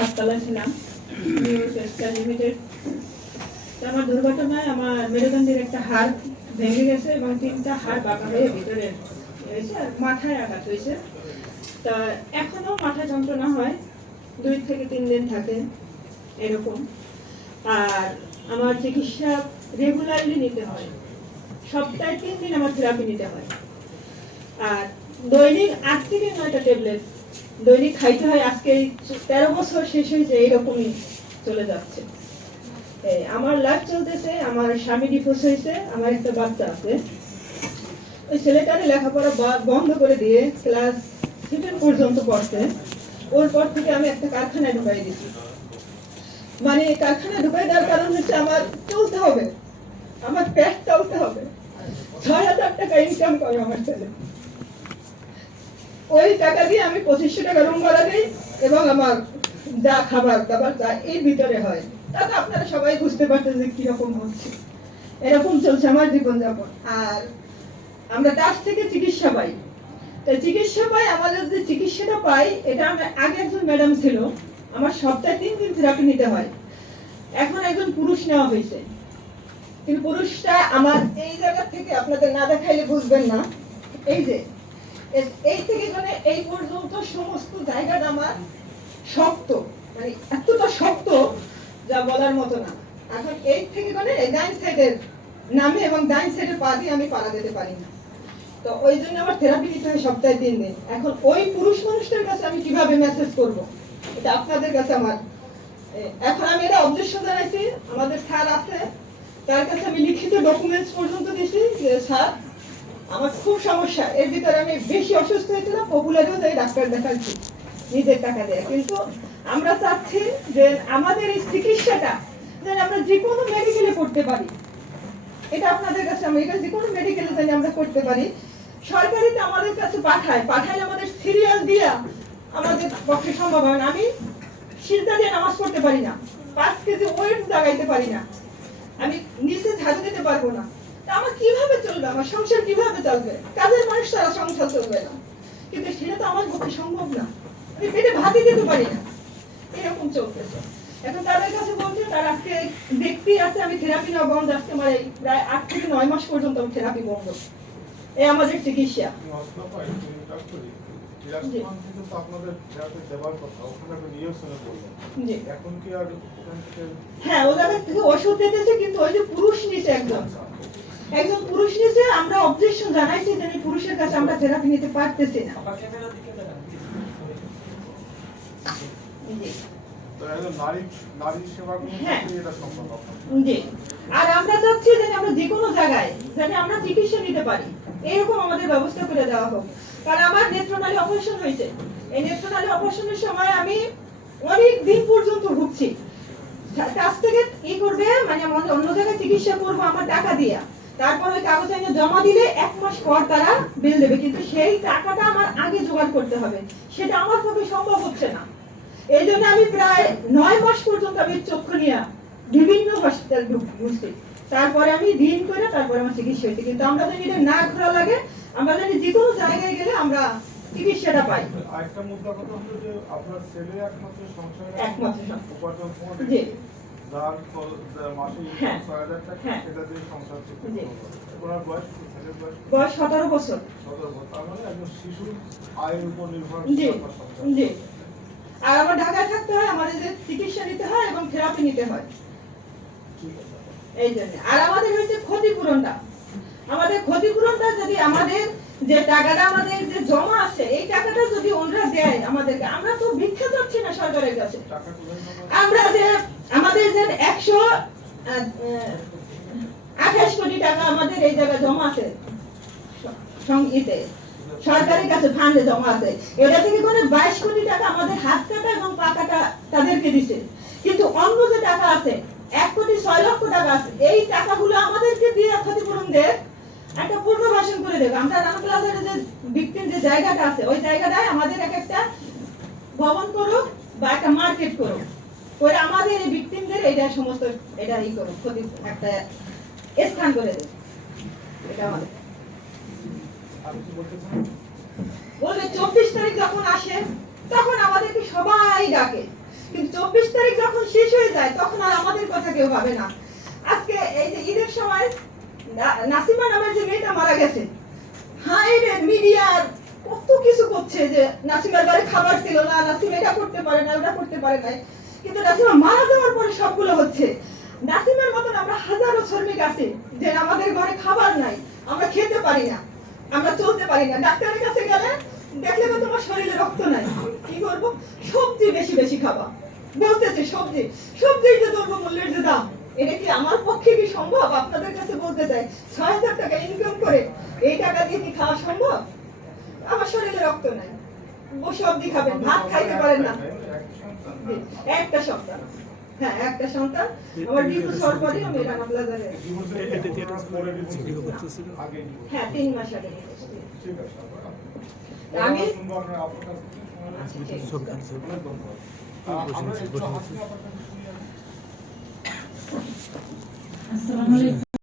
সাততলায় ছিলাম লিমিটেড। আমার দুর্ঘটনায় আমার মেরুদণ্ডের একটা হাড় ভেঙে গেছে এবং 3টা হাড় বাঁকা হয়ে ভিতরে হয়েছে আর মাথায় আঘাত হয়েছে। তা এখনো মাথা যন্ত্রণা হয়, 2 থেকে 3 দিন থাকে এরকম। আর আমার চিকিৎসা রেগুলারলি নিতে হয়, সপ্তাহে 3 দিন আমার থেরাপি নিতে হয়। আর দৈনিক 8 থেকে 9টা ট্যাবলেট দৈনিক খাইতে হয়। আজকে 13 বছর শেষ হয়েছে, এইরকমই চলে যাচ্ছে। আমার লাইফ চলতেছে, আমার স্বামী ডিভোর্স হয়েছে, আমার একটা বাচ্চা আছে। ওই ছেলেটারে লেখাপড়া বন্ধ করে দিয়ে ক্লাস 7 পর্যন্ত পড়তে, ওর পর থেকে আমি একটা কারখানায় ঢুকাই দিয়েছি। মানে কারখানায় ঢুকাই দেওয়ার কারণ হচ্ছে আমার চলতে হবে, আমার পেট চলতে হবে। 6,000 টাকা ইনকাম করে আমার ছেলে, ওই টাকা দিয়ে আমি 2500 টাকা রুম ভাড়া দিই এবং আমার যা খাবার দাবার যা এর ভিতরে হয়, তাতে আপনারা সবাই বুঝতে পারছেন যে কিরকম হচ্ছে। এরকম চলছে আমার জীবনযাপন। আর আমরা কাছ থেকে চিকিৎসা পাই, তাই চিকিৎসা পাই, আমাদের যে চিকিৎসাটা পাই এটা আমরা আগে একজন ম্যাডাম ছিল, আমার সপ্তাহে 3 দিন থেরাপি নিতে হয়। এখন একজন পুরুষ নেওয়া হয়েছে, কিন্তু পুরুষটা আমার এই জায়গা থেকে আপনাদের না দেখাইলে বুঝবেন না। এই যে এই থেকে মানে এই পর্যন্ত সমস্ত জায়গাটা আমার শক্ত, মানে এতটা শক্ত যা বলার মতো না। এখন এই থেকে মানে ডাইন সাইডের নামে এবং ডাইন সাইডের পা দিয়ে আমি পাড়া দিতে পারি না। তো ওই জন্য আমার থেরাপি নিতে হয় সপ্তাহে 3 দিন। এখন ওই পুরুষ মানুষটার কাছে আমি কিভাবে মেসেজ করব, এটা আপনাদের কাছে আমার এখন আমি এটা অবজেকশন জানাইছি। আমাদের স্যার আছে, তার কাছে আমি লিখিত ডকুমেন্টস পর্যন্ত দিয়েছি যে স্যার আমার খুব সমস্যা, এর ভিতরে আমি বেশি অসুস্থ হয়েছিলাম, পপুলারেও যাই ডাক্তার দেখাচ্ছি নিজের টাকা দিয়ে। কিন্তু আমরা চাচ্ছি যে আমাদের এই চিকিৎসাটা যেন আমরা যে কোনো মেডিকেলে করতে পারি, এটা আপনাদের কাছে আমি এটা যে কোনো মেডিকেলে যেন আমরা করতে পারি। সরকারিতে আমাদের কাছে পাঠাইলে আমাদের সিরিয়াল দিয়ে আমাদের পক্ষে সম্ভব হয় না। আমি সিজদা দিয়ে নামাজ পড়তে পারি না, 5 কেজি ওয়েট জাগাইতে পারি না, আমি নিচে ঝাড়ু দিতে পারবো না। আমার কিভাবে চলবে, আমার সংসার কিভাবে চলবে? কাজের মানুষ তারা সংসার চলবে না, কিন্তু সেটা তো আমার পক্ষে সম্ভব না, আমি পেটে ভাতই দিতে পারি না। এরকম চলতেছে। এখন তাদের কাছে বলছে তার আজকে দেখতেই আছে আমি থেরাপি নেওয়া বন্ধ, আজকে আমার এই প্রায় 8 থেকে 9 মাস পর্যন্ত আমি থেরাপি বন্ধ। এই আমাদের চিকিৎসা। হ্যাঁ, ও জায়গা থেকে ওষুধ দিতেছে, কিন্তু ওই যে পুরুষ নিচে একজন পুরুষ নিচে, আমরা অবজেকশন জানাইছি যে পুরুষের কাছে আমরা থেরাপি নিতে পারতেছি না। আর আমরা চাচ্ছি যে আমরা যে কোনো জায়গায় যাতে আমরা চিকিৎসা নিতে পারি, এরকম আমাদের ব্যবস্থা করে দেওয়া হোক। কারণ আমার নেত্রনালী অপারেশন হয়েছে, এই নেত্রনালী অপারেশনের সময় আমি অনেক দিন পর্যন্ত ভুগছি। কাছ থেকে কি করবে, মানে আমাদের অন্য জায়গায় চিকিৎসা করবো আমার টাকা দিয়ে, তারপর ওই কাগজ আইনে জমা দিলে 1 মাস পর তারা বিল দেবে, কিন্তু সেই টাকাটা আমার আগে জোগাড় করতে হবে, সেটা আমার পক্ষে সম্ভব হচ্ছে না। এই জন্য আমি প্রায় 9 মাস পর্যন্ত আমি চক্ষু নিয়ে বিভিন্ন হসপিটাল ঘুরছি, তারপরে আমি দিন করে তারপরে আমার চিকিৎসা হয়েছে। কিন্তু আমরা যদি এটা না ঘোরা লাগে, আমরা যদি যে কোনো জায়গায় গেলে আমরা চিকিৎসাটা পাই। আরেকটা মুদ্রা কথা হলো যে আপনার ছেলে একমাত্র সংসারে উপার্জন করে, জি, যার মাসে 6,000 টাকা, সেটা দিয়ে সংসার চলছে। ওনার বয়স, ছেলের বয়স 17 বছর। 17 বছর, তার মানে একজন শিশুর আয়ের উপর নির্ভর জি করে সংসার। জি। আর আমার ঢাকায় থাকতে হয়, আমাদের যে চিকিৎসা নিতে হয় এবং থেরাপি নিতে হয়, এই জন্য। আর আমাদের হচ্ছে ক্ষতিপূরণটা, আমাদের ক্ষতিপূরণটা যদি আমাদের যে টাকাটা আমাদের যে জমা আছে, এই টাকাটা যদি ওনারা দেয় আমাদেরকে, আমরা তো ভিক্ষা চাচ্ছি না সরকারের কাছে। আমরা যে আমাদের যে 128 কোটি টাকা আমাদের এই জায়গায় জমা আছে সংগীতে, সরকারের কাছে ফান্ডে জমা আছে, এটা থেকে কোনো 22 কোটি টাকা আমাদের হাত কাটা এবং পা কাটা তাদেরকে দিছে। কিন্তু অন্য যে টাকা আছে 1,06,00,000 টাকা আছে, এই টাকাগুলো আমাদেরকে দিয়ে ক্ষতিপূরণ দেয়, একটা পূর্ণবাসন করে দেবে। আমরা রানা প্লাজার যে ভিকটিম যে জায়গাটা আছে, ওই জায়গাটায় আমাদের একটা ভবন করুক বা একটা মার্কেট করুক, করে আমাদের এই ভিকটিমদের এটা সমস্ত এটা ই করুক, ক্ষতি একটা স্থান করে দেবে। এটা আমাদের বলবে 24 তারিখ যখন আসে তখন আমাদেরকে সবাই ডাকে, কিন্তু 24 তারিখ যখন শেষ হয়ে যায় তখন আর আমাদের কথা কেউ ভাবে না। আজকে এই যে ঈদের সময় নাসিমা নামের যে মেয়েটা মারা গেছে, হাই রে মিডিয়ার কত কিছু করছে যে নাসিমার ঘরে খাবার ছিল না, নাসিমা এটা করতে পারে না, ওটা করতে পারে না, কিন্তু নাসিমা মারা যাওয়ার পরে সবগুলো হচ্ছে। নাসিমার মতন আমরা হাজারো শ্রমিক আছি যে আমাদের ঘরে খাবার নাই, আমরা খেতে পারি না, আমরা চলতে পারি না। ডাক্তারের কাছে গেলে দেখলে তো তোমার শরীরে রক্ত নাই, কি করবো? সবজি বেশি বেশি খাবা বলতেছে, সবজি সবজির যে দ্রব্যমূল্যের যে দাম, এটা কি আমার পক্ষে কি সম্ভব? আপনাদের কাছে বলতে চাই, ৬,০০০ টাকা ইনকাম করে এই টাকা দিয়ে কি খাওয়া সম্ভব? আমার শরীরে রক্ত নাই, ও সবজি খাবেন, ভাত খাইতে পারেন না। একটা সন্তান, হ্যাঁ একটা সন্তান। আমার ডিভোর্স হওয়ার পরে আমি রানা প্লাজারে, হ্যাঁ 3 মাস আগে divorce দিয়েছি। আমি আসসালামু আলাইকুম।